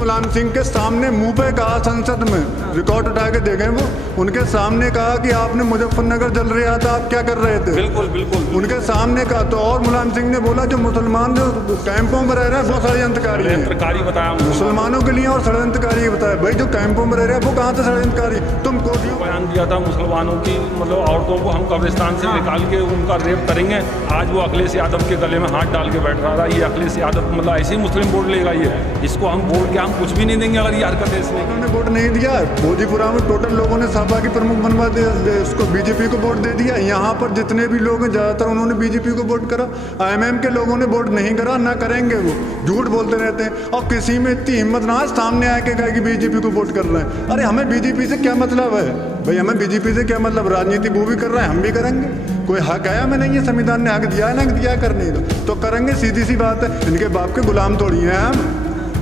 मुलायम सिंह के सामने मुंह पे कहा, संसद में रिकॉर्ड उठा के देखें, वो उनके सामने कहा कि आपने मुजफ्फरनगर जल रहा था, आप क्या कर रहे थे। बिल्कुल बिल्कुल उनके सामने कहा तो। और मुलायम सिंह ने बोला जो मुसलमान जो कैंपों में रह रहे हैं वो षड्यंत्रकारी है, षड्यंत्रकारी बताया मुसलमानों के लिए और षड्यंत्रकारी बताया। भाई जो कैंपों में रह रहे हैं वो कहाँ से षड्यंत्रकारी, तुम कोटियों बयान दिया था मुसलमानों की मतलब औरतों को हम कब्रिस्तान से निकाल के उनका रेप करेंगे। आज वो अखिलेश यादव के गले में हाथ डाल के बैठ रहा था। ये अखिलेश यादव मतलब ऐसे ही मुस्लिम वोट लेगा ये, इसको हम वोट के हम कुछ भी नहीं देंगे अगर ये हरकत है इसमें। उन्होंने वोट नहीं दिया। मोदीपुरा में टोटल लोगों ने सपा की प्रमुख बनवा दिया, उसको बीजेपी को वोट दे दिया। यहाँ पर जितने भी लोग हैं ज़्यादातर उन्होंने बीजेपी को वोट करा। आईएमएम के लोगों ने वोट नहीं करा, ना करेंगे, वो झूठ बोलते रहते हैं। और किसी में इतनी हिम्मत ना सामने आके कहे कि बीजेपी को वोट कर रहे हैं। अरे हमें बीजेपी से क्या मतलब है भाई, हमें बीजेपी से क्या मतलब। राजनीति वो भी कर रहे हैं, हम भी करेंगे। कोई हक है हमें नहीं है, संविधान ने हक दिया है ना, दिया करने का तो करेंगे, सीधी सी बात है। इनके बाप के गुलाम थोड़ी हैं हम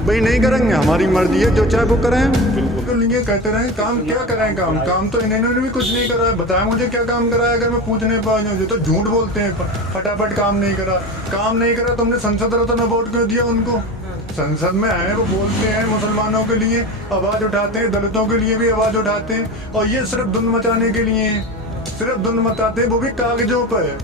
भाई, नहीं करेंगे, हमारी मर्जी है, जो चाहे वो करें। बिल्कुल ये कहते रहे काम क्या करें, काम तो इन्होंने भी कुछ नहीं करा है। बताया मुझे क्या काम करा है, अगर मैं पूछने पा जाऊँ। तो झूठ बोलते हैं, फटाफट काम नहीं करा तो हमने संसद रत्न अवार्ड क्यों दिया उनको। संसद में आए वो बोलते हैं, मुसलमानों के लिए आवाज उठाते हैं, दलितों के लिए भी आवाज उठाते हैं, और ये सिर्फ धुंध मचाने के लिए, सिर्फ धुंध मचाते हैं, वो भी कागजों पर।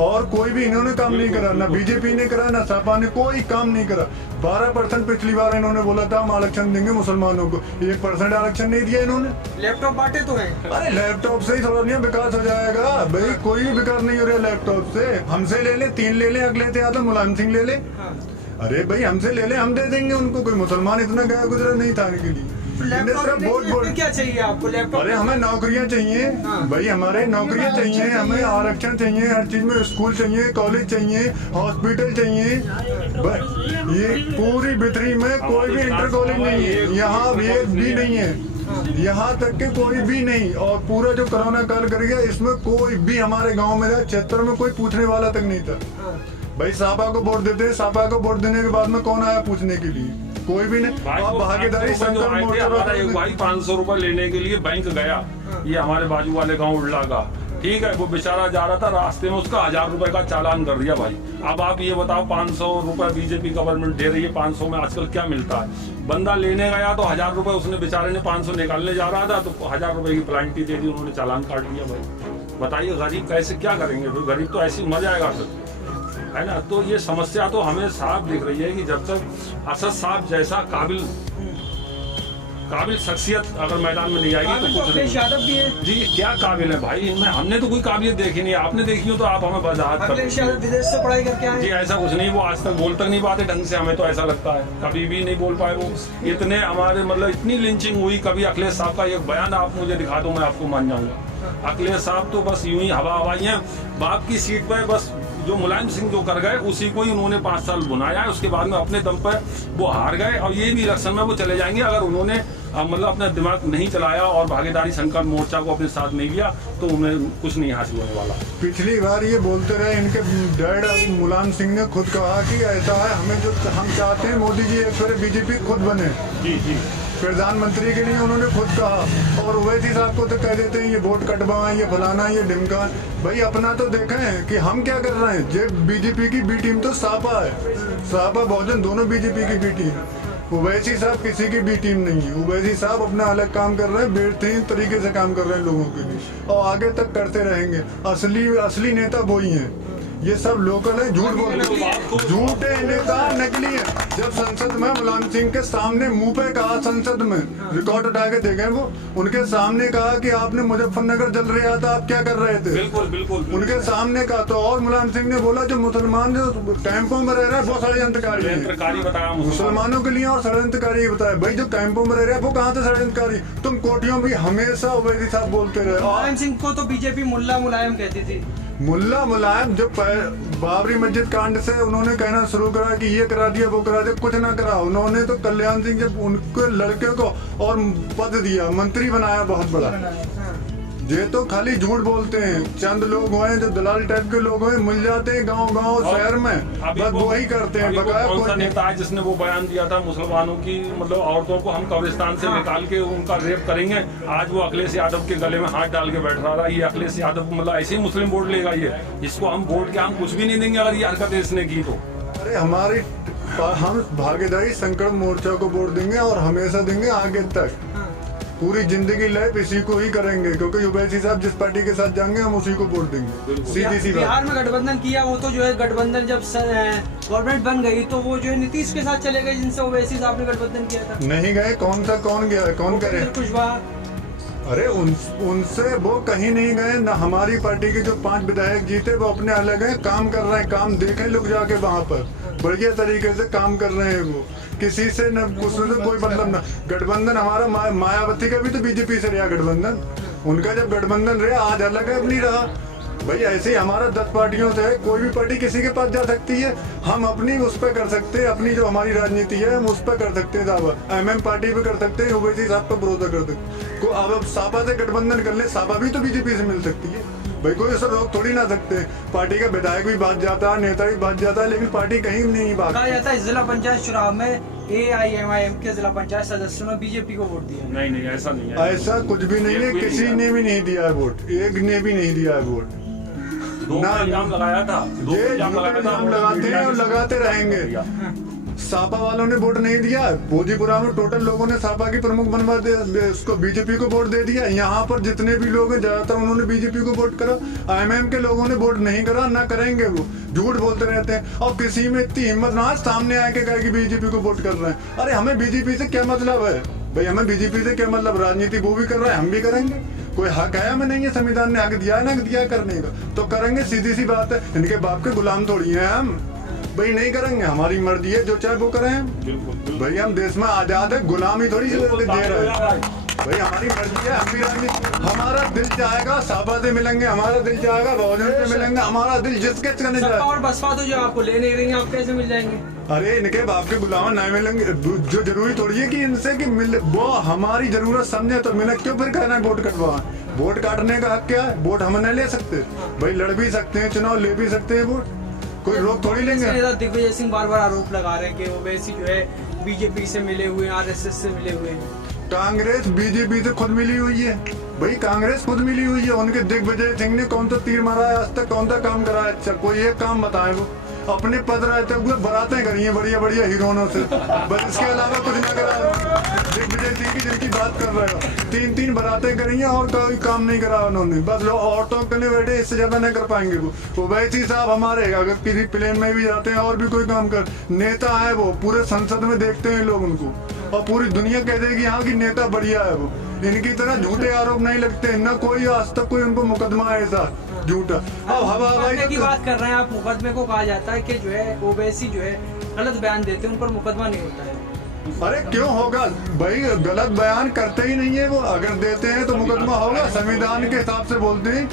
और कोई भी इन्होंने काम नहीं करा, ना बीजेपी ने करा, ना सपा ने, कोई काम नहीं करा। 12% पिछली बार इन्होंने बोला था हम आरक्षण देंगे मुसलमानों को, 1% आरक्षण नहीं दिया इन्होंने। लैपटॉप बांटे तो हैं। अरे लैपटॉप से ही थोड़ा नहीं विकास हो जाएगा भाई, कोई भी विकास नहीं हो रहा लैपटॉप से। हमसे ले ले, 3 ले ले, अगले थे आदम मुलायम सिंह ले ले। अरे भाई हमसे ले ले, हम दे देंगे उनको। कोई मुसलमान इतना गया गुजरा नहीं था के लिए। क्या चाहिए आपको लैपटॉप? अरे हमें नौकरियां चाहिए भाई, हमारे नौकरियां चाहिए, हमें आरक्षण चाहिए, हर चीज में स्कूल चाहिए, कॉलेज चाहिए, हॉस्पिटल चाहिए। ये पूरी बिथरी में कोई भी इंटर कॉलेज नहीं है, यहाँ एक भी नहीं है, यहाँ तक के कोई भी नहीं। और पूरा जो कोरोना काल कर गया इसमें कोई भी हमारे गाँव में क्षेत्र में कोई पूछने वाला तक नहीं था। भाई सपा को वोट देते, सपा को वोट देने के बाद में कौन आया पूछने के लिए, कोई भी नहीं। भागीदारी भाई 500 रुपए लेने के लिए बैंक गया, ये हमारे बाजू वाले गांव उड़ला का, ठीक है, वो बेचारा जा रहा था, रास्ते में उसका 1000 रुपए का चालान कर दिया भाई। अब आप ये बताओ 500 रुपए बीजेपी गवर्नमेंट दे रही है, 500 में आजकल क्या मिलता है। बंदा लेने गया तो 1000 रुपए उसने बेचारे ने 500 निकालने जा रहा था तो 1000 रुपए की प्लांटी दे दी, उन्होंने चालान काट दिया भाई। बताइए गरीब कैसे क्या करेंगे, गरीब तो ऐसे मर जाएगा फिर, है ना। तो ये समस्या तो हमें साफ दिख रही है कि जब तक असद साहब जैसा काबिल शख्सियत अगर मैदान में नहीं आएगी तो कुछ नहीं। यादव भी है जी, क्या काबिल है भाई, इनमें हमने तो कोई काबिलियत देखी नहीं, आपने देखी हो तो आप हमें वजाहत कर। अखिलेश यादव विदेश से पढ़ाई करके आए? जी ऐसा कुछ नहीं, वो आज तक बोल तक नहीं पाते ढंग से, हमें तो ऐसा लगता है कभी भी नहीं बोल पाए वो। इतने हमारे मतलब इतनी लिंचिंग हुई, कभी अखिलेश साहब का एक बयान आप मुझे दिखा दो, मैं आपको मान जाऊंगा। अखिलेश साहब तो बस यूं ही हवा हवाई है, बाप की सीट पर बस जो मुलायम सिंह जो कर गए उसी को ही उन्होंने 5 साल बुनाया है, उसके बाद में अपने दम पर वो हार गए और ये भी इलेक्शन में वो चले जाएंगे अगर उन्होंने मतलब अपना दिमाग नहीं चलाया और भागीदारी संकल्प मोर्चा को अपने साथ नहीं लिया तो उन्हें कुछ नहीं हासिल होने वाला। पिछली बार ये बोलते रहे, इनके डैड मुलायम सिंह ने खुद कहा कि ऐसा है, हमें जो हम चाहते हैं मोदी जी एक बार बीजेपी खुद बने। जी जी, प्रधानमंत्री के लिए उन्होंने खुद कहा। और ओवैसी साहब को तो कह देते हैं ये वोट कटवा, ये फलाना, ये ढिमका। भाई अपना तो देखें कि हम क्या कर रहे हैं। जो बीजेपी की बी टीम तो सपा है, सपा बहुजन दोनों बीजेपी की बी टीम। ओवैसी साहब किसी की बी टीम नहीं है। ओवैसी साहब अपना अलग काम कर रहे हैं, बेहतरीन तरीके से काम कर रहे हैं लोगों के लिए और आगे तक करते रहेंगे। असली नेता वही है, ये सब लोकल है, झूठ बोलते हैं, झूठे नेता नकली है। जब संसद में मुलायम सिंह के सामने मुंह पे कहा, संसद में रिकॉर्ड उठा के देखें, वो उनके सामने कहा कि आपने मुजफ्फरनगर जल रहा था, आप क्या कर रहे थे। बिल्कुल बिल्कुल उनके सामने कहा तो। और मुलायम सिंह ने बोला जो मुसलमान जो कैंपों में रह रहे हैं वो षड्यंत्रकारी है, मुसलमानों के लिए और षड्यंत्रकारी बताया। भाई जो कैंपों में रह रहे हैं वो कहाँ से षड्यंत्रकारी, तुम कोटियों भी हमेशा ओवैसी साहब बोलते रहे। मुलायम सिंह को तो बीजेपी मुल्ला मुलायम कहती थी। मुल्ला मुलायम जो बाबरी मस्जिद कांड से उन्होंने कहना शुरू करा कि ये करा दिया वो करा दिया, कुछ ना करा। उन्होंने तो कल्याण सिंह जब उनके लड़के को और पद दिया, मंत्री बनाया बहुत बड़ा। ये तो खाली झूठ बोलते हैं, चंद लोग हुए जो दलाल टाइप के लोग हुए, मिल जाते हैं गांव शहर में, बस वही करते हैं। बकाया कौन सा नेता है जिसने वो बयान दिया था मुसलमानों की मतलब औरतों को हम कब्रिस्तान से निकाल के उनका रेप करेंगे। आज वो अखिलेश यादव के गले में हाथ डाल के बैठ रहा था। ये अखिलेश यादव मतलब ऐसे ही मुस्लिम वोट लेगा ये, इसको हम वोट के हम कुछ भी नहीं देंगे अगर ये हरकत इसने की तो। अरे हमारी हम भागीदारी संकल्प मोर्चा को वोट देंगे और हमेशा देंगे आगे तक। हाँ। पूरी जिंदगी लाइफ इसी को ही करेंगे, क्योंकि ओवैसी साहब जिस पार्टी के साथ जाएंगे हम उसी को वोट देंगे। सीधी सी बात। बिहार में गठबंधन किया, वो तो जो है गठबंधन जब गवर्नमेंट बन गई तो वो जो है नीतीश के साथ चले गए, जिनसे ओवैसी साहब ने गठबंधन किया था। नहीं गए, कौन गया, कौन करे? कुशवाहा। अरे उनसे वो कहीं नहीं गए ना। हमारी पार्टी के जो 5 विधायक जीते वो अपने अलग हैं, काम कर रहे हैं, काम देखें लोग जाके वहां पर बढ़िया तरीके से काम कर रहे हैं। वो किसी से न उससे कोई मतलब ना। गठबंधन हमारा मायावती का भी तो बीजेपी से रहा गठबंधन, उनका जब गठबंधन रहा आज अलग है, अपनी रहा। भाई ऐसे ही हमारा 10 पार्टियों से है, कोई भी पार्टी किसी के पास जा सकती है। हम अपनी उस पर कर सकते हैं, अपनी जो हमारी राजनीति है हम उस पर कर सकते हैं दावा। एमएम पार्टी पे कर सकते हैं, ओवैसी साहब पर भरोसा कर सकते को। अब सापा से गठबंधन कर ले, सापा भी तो बीजेपी से मिल सकती है। भाई कोई ऐसा रोक थोड़ी ना सकते। पार्टी का विधायक भी भाग जाता है, नेता भी भाग जाता है, लेकिन पार्टी कहीं नहीं भाग। कहा जाता है जिला पंचायत चुनाव में AIMIM के जिला पंचायत सदस्यों ने बीजेपी को वोट दिया। नहीं ऐसा नहीं है, ऐसा कुछ भी नहीं है, किसी ने भी नहीं दिया है वोट, एक ने भी नहीं दिया है वोट। ना इल्जाम लगाया था, ये इल्जाम लगाते हैं और लगाते रहेंगे। सापा वालों ने वोट नहीं दिया, भोजीपुरा में टोटल लोगों ने सापा की प्रमुख बनवा दिया, उसको बीजेपी को वोट दे दिया। यहाँ पर जितने भी लोग हैं ज्यादातर उन्होंने बीजेपी को वोट करा। IMM के लोगों ने वोट नहीं करा, ना करेंगे, वो झूठ बोलते रहते हैं। और किसी में इतनी हिम्मत ना सामने आके कहे कि बीजेपी को वोट कर रहे हैं। अरे हमें बीजेपी से क्या मतलब है भाई, हमें बीजेपी से क्या मतलब? राजनीति वो भी कर रहा है, हम भी करेंगे। कोई हक है हमें? नहीं है, संविधान ने हक दिया है ना, दिया करने का, तो करेंगे। सीधी सी बात है, इनके बाप के गुलाम थोड़ी हैं हम। भाई नहीं करेंगे, हमारी मर्जी है, जो चाहे वो करें। भाई हम देश में आजाद है, गुलामी थोड़ी दे रहे हैं। भाई हमारी मर्जी है, हम भी राजनीति। हमारा दिल चाहेगा सापा से मिलेंगे, हमारा दिल चाहेगा बहुजन से मिलेंगे, हमारा दिल जिसके करने जाए। और बसपा तो जो आपको ले नहीं रही है, आप कैसे मिल जाएंगे? अरे इनके बाप के गुलाम नहीं मिलेंगे, जो जरूरी थोड़ी है कि इनसे कि मिले। वो हमारी जरूरत समझे तो मिले, क्यों फिर कहना है वोट कटवा? वोट काटने का हक क्या है? वोट हम नहीं ले सकते भाई, लड़ भी सकते हैं चुनाव, ले भी सकते हैं वोट, कोई रोक थोड़ी लेंगे। दिग्विजय सिंह बार आरोप लगा रहे हैं कि ओवैसी जो है बीजेपी से मिले हुए हैं, RSS से मिले हुए हैं। कांग्रेस बीजेपी से खुद मिली हुई है भाई, कांग्रेस खुद मिली हुई है। उनके दिग्विजय सिंह ने कौन सा तीर मारा है आज तक, कौन सा काम करा है? अच्छा कोई एक काम बताए वो अपने पद रहते हुए बारातें करी हैं बढ़िया बढ़िया हीरोइनों से, बस इसके अलावा कुछ ना करा। दिग्विजय सिंह की जिनकी बात कर रहे हो, 3 बारातें करी हैं और कोई काम नहीं करा उन्होंने। बस लोग औरतों के लिए बैठे, इससे ज्यादा नहीं कर पाएंगे वो। वैसे ही साहब हमारे अगर किसी प्लेन में भी जाते हैं और भी कोई काम कर, नेता है वो, पूरे संसद में देखते हैं लोग उनको, और पूरी दुनिया कह देगी हाँ कि नेता बढ़िया है वो। इनकी तरह झूठे आरोप नहीं लगते, न कोई आज तक कोई उनको मुकदमा है ऐसा झूठा। अब हवा हवाई की बात कर रहे हैं आप, मुकदमे को कहा जाता है कि जो है ओवैसी जो है गलत बयान देते हैं, उन पर मुकदमा नहीं होता है। अरे क्यों होगा भाई, गलत बयान करते ही नहीं है वो, अगर देते हैं तो मुकदमा होगा। संविधान के हिसाब से बोलते हैं